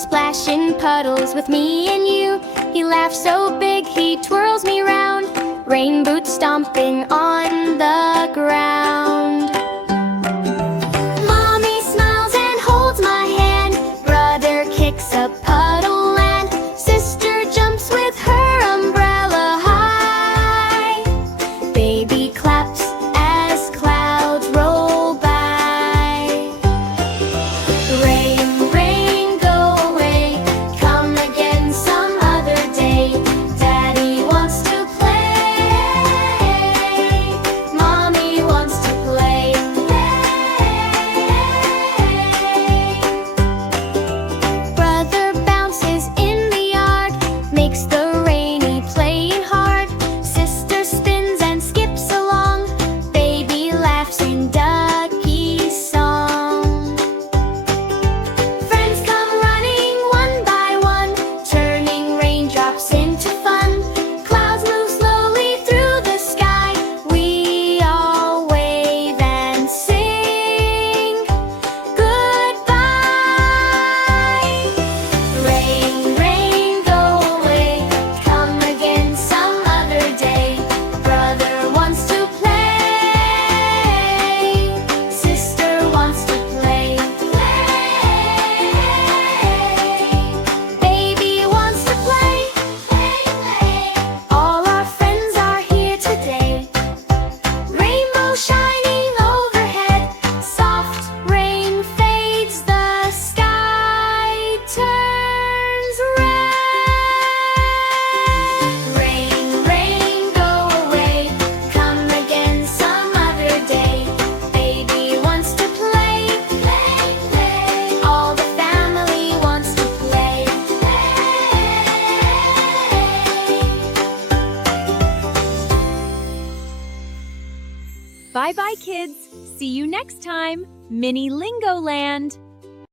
Splash in puddles with me and you. He laughs so big he twirls me round. Rain boots stomping on the ground. Mommy smiles and holds my hand. Brother kicks a puddle and sister jumps with her umbrella high. Baby claps as clouds roll by. Rain, rain, go away. Come again some other day. Daddy wants to play. Mommy wants to play. Brother bounces in the yard, makes the rainy playing hard. Sister spins and skips along. Baby laughs in Ducky's song. Friends come running one by one, turning raindrops into fun. Clouds move slowly through the sky. We all wave and sing goodbye. Rain, rain, go away. Come again some other day. Brother wants to play. Sister wants to play. Baby wants to play. All our friends are here today. Rainbow shining overhead. Soft rain fades, the sky turns red. Rain, rain, go away. Come again some other day. Baby wants to play. All the family wants to play. Bye-bye, kids. See you next time. Mini Lingo Land.